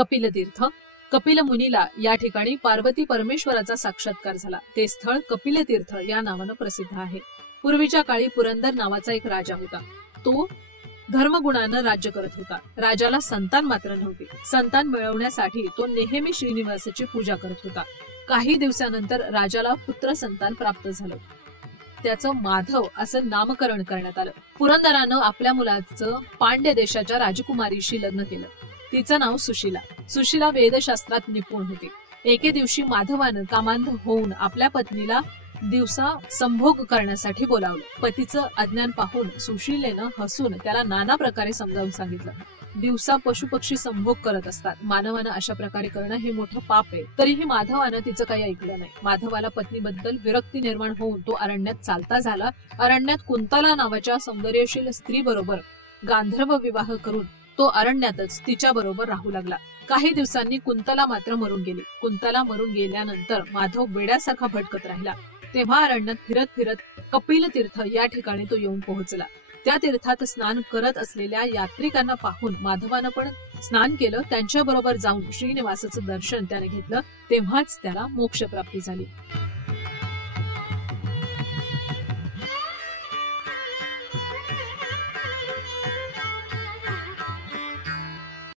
कपिलतीर्थ. कपिल मुनीला या ठिकाणी पार्वती परमेश्वराचा साक्षात्कार झाला. ते स्थळ कपिलतीर्थ या नावानं प्रसिद्ध आहे. पूर्वीच्या काळी पुरंदर नावाचा एक राजा होता. तो धर्मगुणानं राज्य करत होता. राजाला संतान मात्र नव्हते. संतान मिळवण्यासाठी तो नेहमी श्रीनिवासाची पूजा करत होता. काही दिवसानंतर राजाला पुत्र संतान प्राप्त झालं. त्याचं माधव असं नामकरण करण्यात आलं. पुरंदरानं आपल्या मुलाचं पांड्य देशाच्या राजकुमारीशी लग्न केलं. तिचं नाव सुशीला. सुशीला वेदशास्त्रात निपुण होती. एके दिवशी माधवानं कामांध होऊन आपल्या पत्नीला दिवसा संभोग करण्यासाठी बोलावलं. पतीचं अज्ञान पाहून सुशीलेनं हसून त्याला नाना प्रकारे समजावून सांगितलं. दिवसा पशुपक्षी संभोग करत असतात. मानवानं अशा प्रकारे करणं हे मोठं पाप आहे. तरीही माधवानं तिचं काही ऐकलं नाही. माधवाला पत्नीबद्दल विरक्ती निर्माण होऊन तो अरण्यात चालता झाला. अरण्यात कुंतला नावाच्या सौंदर्यशील स्त्री बरोबर गांधर्व विवाह करून तो अरण्यातच तिच्या बरोबर राहू लागला. काही दिवसांनी कुंतला मात्र मरून गेली. कुंतला मरून गेल्यानंतर माधव वेड्यासारखा भटकत राहिला. तेव्हा अरण्यात फिरत फिरत कपिल तीर्थ या ठिकाणी तो येऊन पोहोचला. त्या तीर्थात स्नान करत असलेल्या यात्रिकांना पाहून माधवानं पण स्नान केलं. त्यांच्याबरोबर जाऊन श्रीनिवासाचं दर्शन त्याने घेतलं. तेव्हाच त्याला मोक्षप्राप्ती झाली.